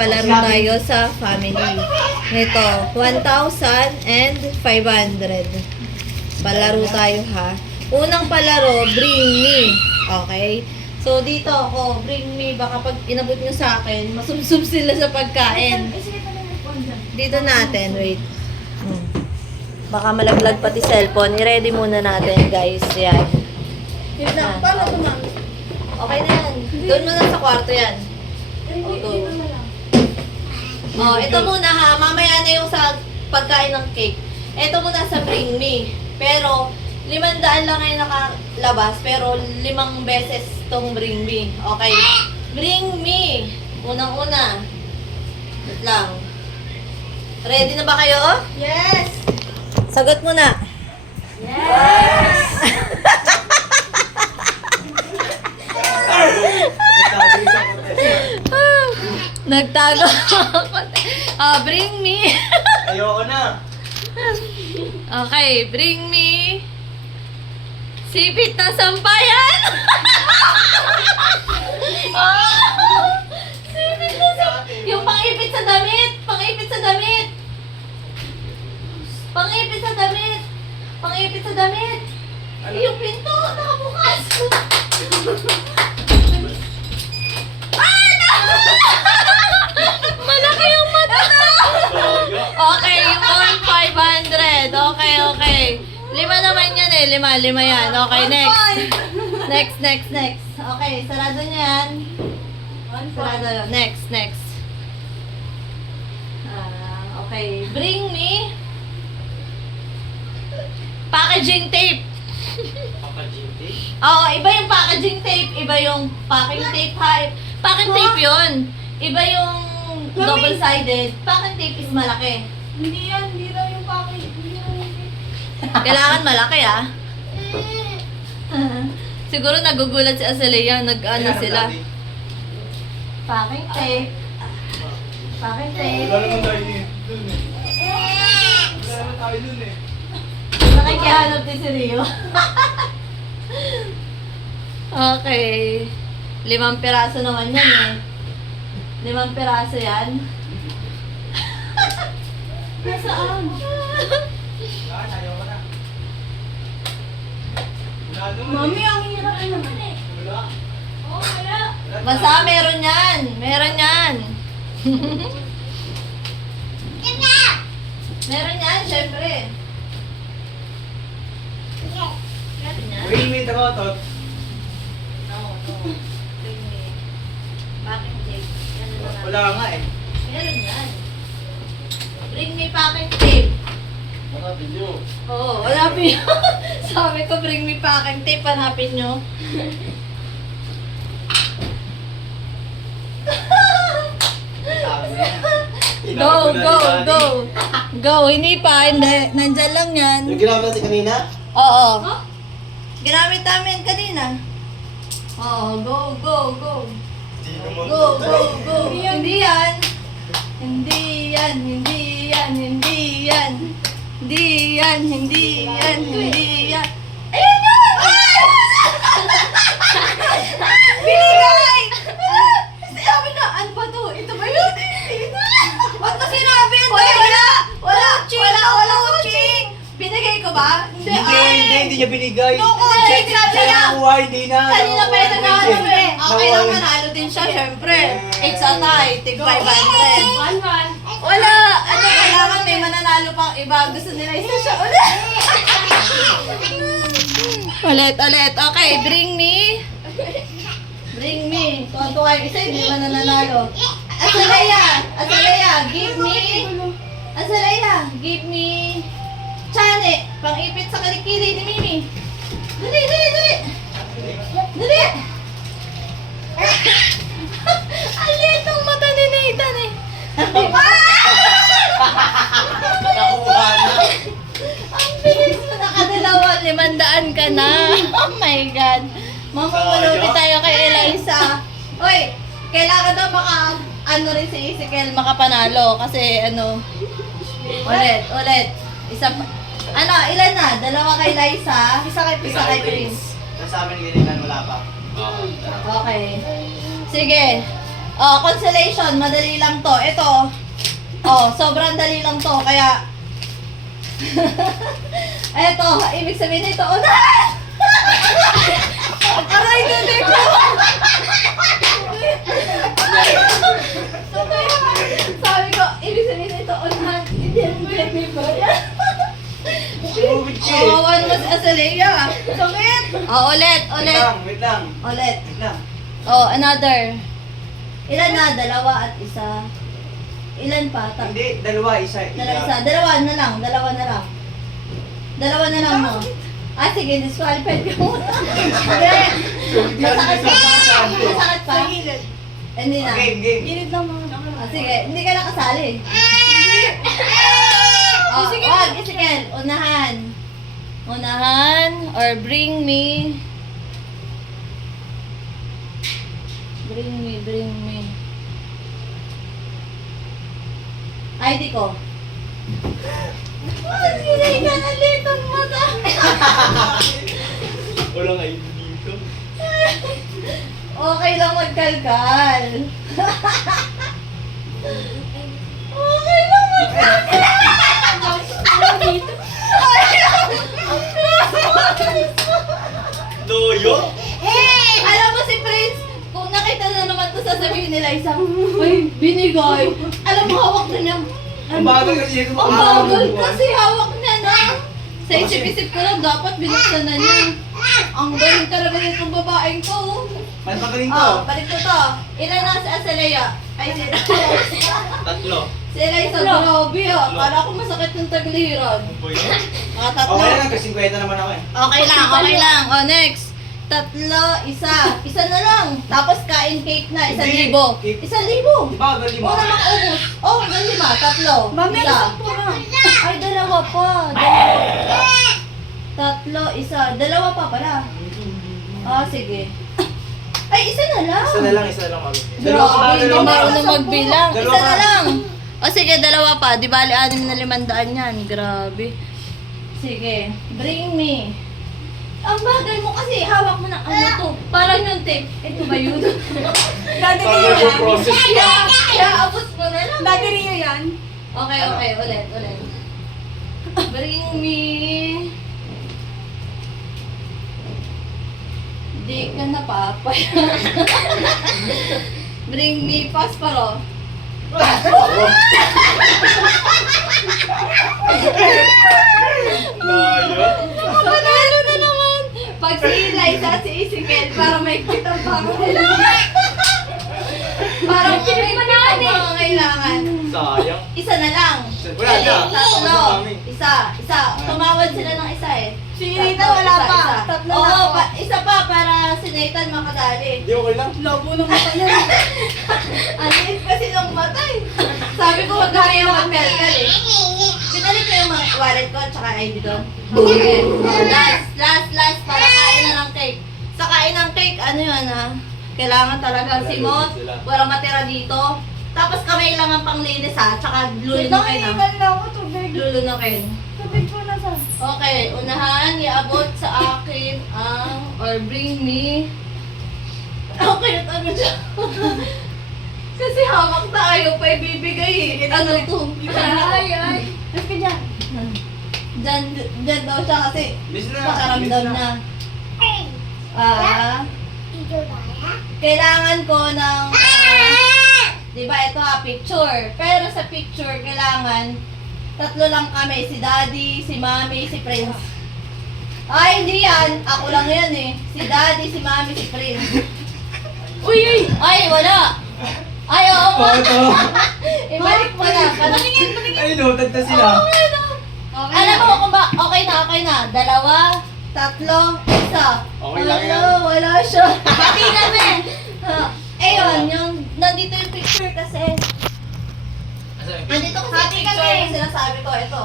palaro tayo sa family. Nito, 1,500. Palaro tayo ha. Unang palaro, bring me. Okay? So, dito ako, bring me. Baka pag inabot nyo sa akin, masubsub sila sa pagkain. Dito natin, wait. Baka malaglag pati cellphone. I-ready muna natin, guys. Yan. Yan. Okay na yan. Doon muna sa kwarto yan. Okay. Oh, ito muna ha. Mamaya na yung sa pagkain ng cake. Ito muna sa bring me. Pero, 500 lang ay nakalabas. Pero, 5 beses tong bring me. Okay. Bring me. Unang-una. Wait lang. Ready na ba kayo? Yes! Sagot mo na. Yes! Nagtago. Bring me. Ayoko na. Okay, bring me. Sipit na sampayan. Sipit na sampayan. Yung pang-ipit sa damit. Pang-ipit sa damit. Pang-ipit sa damit. Pang-ipit sa damit. Yung pinto, nakabukas. Malaki yung mata. Okay, yung 1,500. Okay, okay. 5 naman yan eh. 5 yan. Okay, next. Next. Okay, sarado niya yan. Sarado. Next. Okay, bring me packaging tape. Packaging tape? Oo, iba yung packaging tape, iba yung packing tape. Packing tape yun. Iba yung double-sided. Packing tape is malaki. Hindi yan, hindi raw yung package. Hindi raw yung Kailangan malaki ah. Siguro nagugulat si Azalea, nag-ano sila. Packing tape. Packing tape. Wala naman tayo dun eh. Wala naman tayo dun eh. Nakikihanap din si Rio. Okay. 5 piraso naman yan eh. 5 piraso yan. Nasaan? Saan? Ayoko na. Wala naman Mami, eh. ang hirap na naman eh. Wala. Oh, wala. Basta meron yan. Meron yan. Meron yan, syempre. Meron yan. Bring me the kotot. No. Bring me. Packing tape. Yan na lang. Wala nga eh. Meron yan. Bring me packing tape. Hanapin nyo. Oo, hanapin nyo. Sabi ko, bring me packing tape. Hanapin nyo. Sabi yan. Go. Go, hindi pa. Hindi. Nandyan lang yan. Yung ginawa natin kanina? Oo. Ginamit namin kanina. Oo, go. Hindi naman. Go. Hindi yan. Ayun na! Binigay! Sabi na, ano ba to? Ito ba yun? Ba't mo sinabi? Wala coaching! Binigay ko ba? Hindi niya binigay. No coaching! Siya Sabi na! nakuha, hindi na. Kanina pa yung nanalo eh. Okay lang, Nakuha. manalo din siya, syempre. It's a tie, tig 500. One. Wala! Ano, kailangan may mananalo pang iba. Gusto nila isa siya ulit. ulit. Okay, bring me. Tonto kayo isa, hindi man nananalo. Azalea, give me chane, pang-ipit sa kalikili ni Mimi. Dali! Ang liit ng mata ni Nathan eh. Nakuha na. Ang bilis mo, nakadalawa, 500 ka na. Oh my God. Mamumulubi tayo kay Eliza. Uy, kailangan daw ano rin si Ezekiel makapanalo. Kasi ulit. Isa pa. Ano, ilan na? 2 kay Liza, isa kay Prince. Tapos sa amin ganyan wala pa. Okay. Sige. Oh, consolation, madali lang to. Ito. Oh, sobrang dali lang to. Kaya eto, ibig sabihin nito, unahan! Aray, gabi ko! Sabi ko, ibig sabihin nito, unahan. Hindi mo ba yan? Kawawa naman si Azalea. Sakit! Oh, ulit. Wait lang. Ulit. Wait lang. Oh, another. Ilan na? Dalawa at isa. Ilan pa? Hindi, dalawa, isa. Isa. Dalawa na lang. Dalawa na lang mo. Ah, sige, disqualified ka muna. Hindi. Masakit pa. Masakit pa. Hindi na. Game. Gilid lang mga Ah, sige, hindi ka nakasali. Oh, wag, Isikel. Unahan or bring me. Bring me. ID ko. Oh, sinay ka na litong mata. Walang ID dito. Okay lang magkalkal. Okay lang magkalkal. dito. Doyo? Alam mo si Prince, kung nakita na naman to sasabihin nila isang, ay, binigay. Alam mo, hawak na niya. Ang bagal kasi ito. Ang bagal kasi hawak niya na. Sa isip-isip ko lang, dapat binuksan na niya. Ang galing talaga nitong babaeng ko. Mas magaling to. Oh, balik ko to. Ilan na si Azalea? Ay, sila. Tatlo. Sila isang grabe ah. Kala ko masakit yung tagliran. Mga tatlo. Okay lang, kasi 50 naman ako eh. Okay lang. O, next. Tatlo, isa. Isa na lang. Tapos kain cake na, 1,000. Hindi. 1,000. Di ba, galing mo? Una makaubos. Oh, hanggang 5. Tatlo. Mami, Isa. sakto lang. Ay, dalawa pa. Tatlo, isa. Dalawa pa pala. Ah, sige. Ay, isa na lang. Isa na lang, Mami. Grabe, hindi marunong pa. magbilang. Dalawa Isa na pa. lang. O sige, dalawa pa. Di bali, 6,500 yan. Grabe. Sige, bring me. Ang bagay mo kasi, hawak mo na ano to. Parang yung tape. Ito ba yun? Daddy Parang Rio yung yan. process pa. Kaya abot mo na lang. Daddy Rio yan. Okay, ulit. Bring me. Di ka napapaya. Bring me Pasparo. Layo. Panalo na naman. Pag si Eliza, si Isikel, para may kitang pako nila. Para may kitang mga kailangan. Sayang. Isa na lang. Wala na. Tatlo. Kami. Isa. Tumawad sila ng isa eh. Si Nathan wala Isa, pa. isa. Tatlo Oo, na ako. isa pa para si Nathan makadali. Di okay lang. Lobo ng mata niya. Ang liit kasi ng matay. Sabi ko, wag kami yung magkalkal eh. Pinalik ko yung mga wallet ko at saka ID ko. Okay. Last. Para kain na ng cake. Sa kain ng cake, ano yun ha? Kailangan talaga simot. Walang matira dito. Tapos kamay lang ang panglinis ha. Tsaka lulunukin ha. Nakailan lang ako tubig. Lulunukin. Tubig ko na sa. Okay, unahan, iabot sa akin ang, or bring me. Okay, ano siya? Kasi hawak tayo pa ibibigay eh. Ano to? Ay. Let's ka dyan. Diyan daw siya kasi Miss na. pakaramdam na. Kailangan ko ng, di ba ito picture. Pero sa picture, kailangan, tatlo lang kami, si Daddy, si Mami, si Prince. Ay, hindi yan. Ako lang yan eh. Si Daddy, si Mami, si Prince. Uy! Ay, wala. Ay, oo nga. Photo. Ibalik mo na. Patingin. Ay, noted na sila. Okay na. Alam mo kung ba, okay na. Dalawa, tatlo, isa. Okay lang yan. Wala siya. Pati kami. Ayun, yung, nandito yung picture kasi. Nandito kasi yung picture yung sinasabi ko. Ito.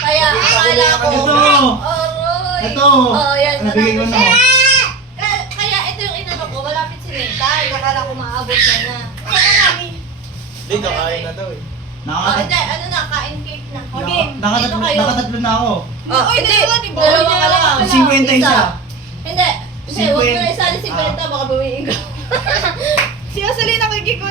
Kaya, akala ko. Ito. Aroy. Ito. Oh, yan. Nabigay ko na. Kaya ito yung inano ko. Malapit si Nintay. Akala ko maabot na na. Dito, kain na daw eh. Oh, hindi. Ano na, kain cake na. Okay. Dito Nakatatlo kayo. na ako. Oh, Uy, hindi. dalawa, di ba? Dalawa ka lang. 50 isa. Hindi. Hindi, huwag mo na 50. isali 50, baka bawiin ko. Si Jocelyn nakikikulit.